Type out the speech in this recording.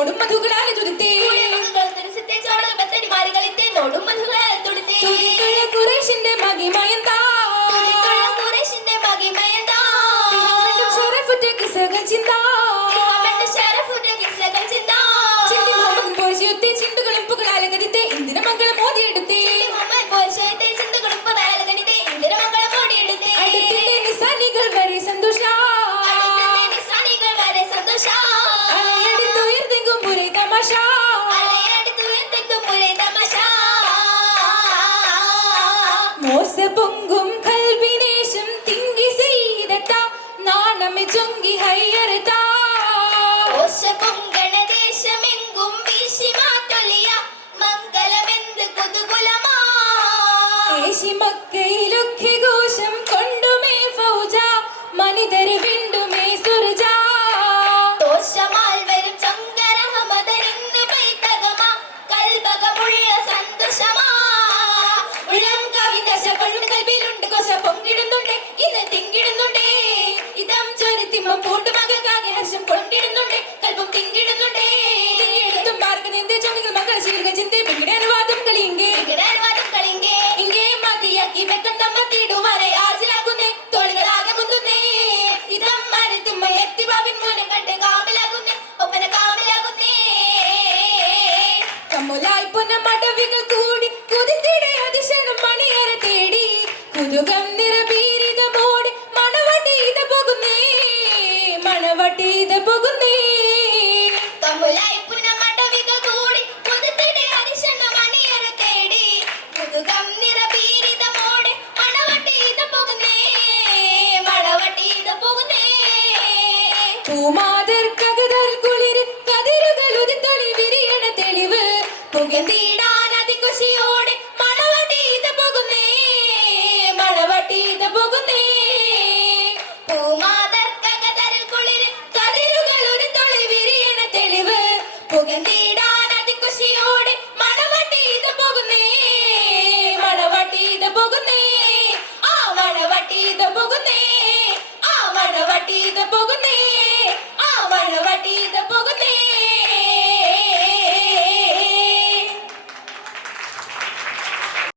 നോടും മധുകളാൽ തുടുത്തേ നോടും മധുകളാൽ തുടുത്തേ ഖുറൈശിന്റെ മഹിമയന്താ ഷറഫുറ്റ കിസ്സകൾ ചിന്താ ചിന്തി മുഹമ്മദ് പോഴ്ചയൊത്തി ചിന്തുകളും പുകളാല ഗതിത്തെ ഇന്ദിന മംഗളം മോദിയെടുത്തേ അടുത്തിന്റെ നിസാനികൾ വരെ സന്തോഷ അലയടുത്തുയർന്നെങ്കും പുരേ തമാശ മോസ പൊങ്കും കൽവിനേശം തിങ്കി ചെയ്തട്ട നാണമെ ചൊങ്കി ഹയ്യറുതാ പൊങ്കണദേശമെങ്കും വീശി മാറ്റൊലിയ മംഗളമെന്ത് കുതുകുലമാ ഏശി മക്കയിലൊക്കെ ഘോഷം കൊണ്ടുമേ ഫൗജ മനിതര് വിണ്ടുമേ സുർജ ദോഷമാൽ വരും ചങ്കരഹമദരിന്ന് പൈതകമ കൽബകമുള്ള സന്തോഷമാ ഉള്ളം കവിതശകളും കൽവിലുണ്ട് കൊശ പൊങ്കിടുന്നുണ്ട് ഇന്ന് തിങ്കിടുന്നുണ്ട് ഇതം ചൊരുത്തിമ്മ പൂട്ട് മകൾക്കാകെ ഹർഷം കൊണ്ടിടുന്നുണ്ട് കൽബും തിങ്കിടുന്നുണ്ട് എടുത്തും പാർക്ക് നിന്റെ ചൊങ്കികൾ മകൾ ശീലക ചിന്ത പിന്നീട് അനുവാദം കളിയെങ്കിൽ ഇങ്ങേ മതിയാക്കി വെക്കണ്ട മത്തിയിടുവാനെ ആസിലാകുന്നേ തോളികളാകെ മുന്തുന്നേ ഇതം മരത്തുമ്മ എത്തി ബാബിൻ മൂലം കണ്ട് കാമിലാകുന്നേ ഒപ്പന കാമിലാകുന്നേ കമ്മുലായി പൊന്ന മടവികൾ കൂടി കുതിത്തിടെ അതിശയം മണിയറ തേടി കുതുകം നിറബീരിതമോടെ മണവട്ടീത പോകുന്നേ തമ്മുലായി പുനമടവിക കൂടി കുതിത്തിടെ അതിശയ മണിയറ തേടി കുതുകം നിറബീരിതമോടെ മണവട്ടീത പോകുന്നേ പൂമാതർക്ക്